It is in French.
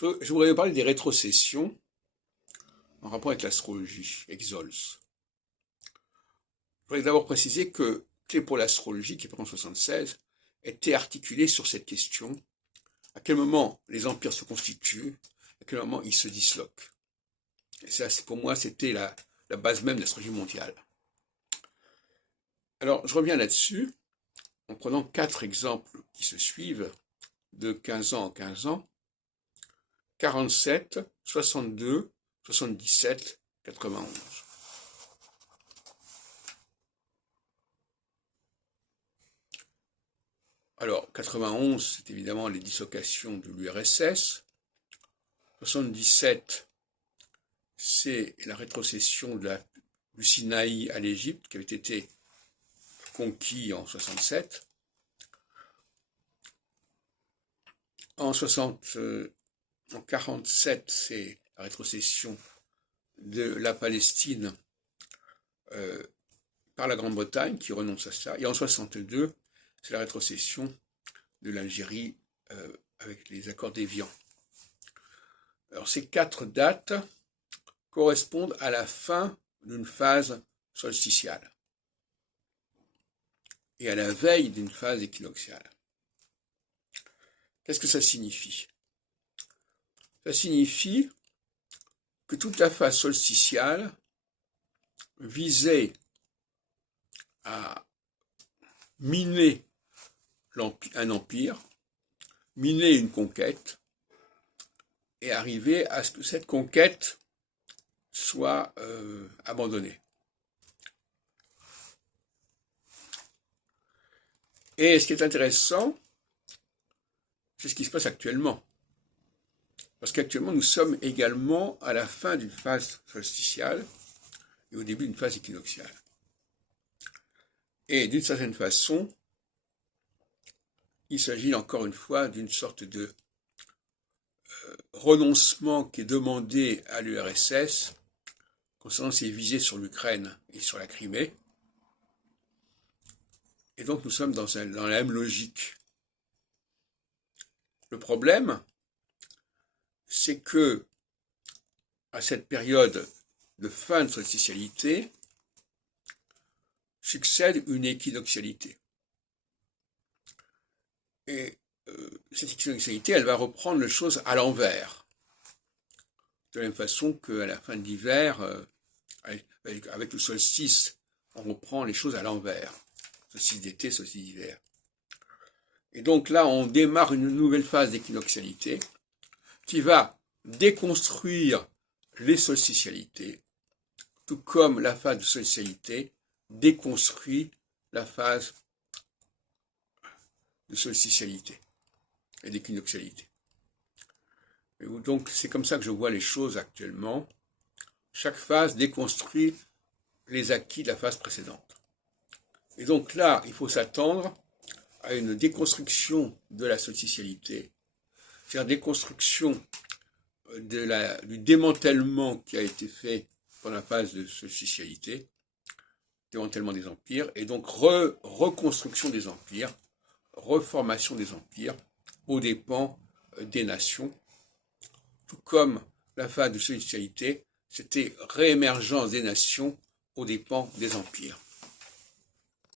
Je voudrais parler des rétrocessions en rapport avec l'astrologie, Exols. Je voudrais d'abord préciser que Clé pour l'astrologie, qui est en 76, était articulée sur cette question. À quel moment les empires se constituent, à quel moment ils se disloquent. Et ça, pour moi, c'était la base même de l'astrologie mondiale. Alors, je reviens là-dessus en prenant 4 exemples qui se suivent de 15 ans en 15 ans. 47, 62, 77, 91. Alors, 91, c'est évidemment les dislocations de l'URSS. 77, c'est la rétrocession du Sinaï à l'Égypte, qui avait été conquis en 67. En 47, c'est la rétrocession de la Palestine par la Grande-Bretagne, qui renonce à ça. Et en 62, c'est la rétrocession de l'Algérie avec les accords d'Évian. Alors ces 4 dates correspondent à la fin d'une phase solsticiale et à la veille d'une phase équinoxiale. Qu'est-ce que ça signifie? Ça signifie que toute la phase solsticiale visait à miner un empire, miner une conquête, et arriver à ce que cette conquête soit abandonnée. Et ce qui est intéressant, c'est ce qui se passe actuellement. Parce qu'actuellement, nous sommes également à la fin d'une phase solsticiale et au début d'une phase équinoxiale. Et d'une certaine façon, il s'agit encore une fois d'une sorte de renoncement qui est demandé à l'URSS concernant ses visées sur l'Ukraine et sur la Crimée. Et donc nous sommes dans la même logique. Le problème, c'est que à cette période de fin de solsticialité succède une équinoxialité. Et cette équinoxialité, elle va reprendre les choses à l'envers. De la même façon qu'à la fin de l'hiver, avec le solstice, on reprend les choses à l'envers. Solstice d'été, solstice d'hiver. Et donc là, on démarre une nouvelle phase d'équinoxialité qui va déconstruire les solsticialités, tout comme la phase de solsticialité déconstruit la phase de solsticialité et d'équinoxialité. Donc c'est comme ça que je vois les choses actuellement. Chaque phase déconstruit les acquis de la phase précédente. Et donc là, il faut s'attendre à une déconstruction de la solsticialité, c'est-à-dire déconstruction du démantèlement qui a été fait pendant la phase de solsticialité, démantèlement des empires, et donc reconstruction des empires, reformation des empires aux dépens des nations, tout comme la phase de solsticialité, c'était réémergence des nations aux dépens des empires.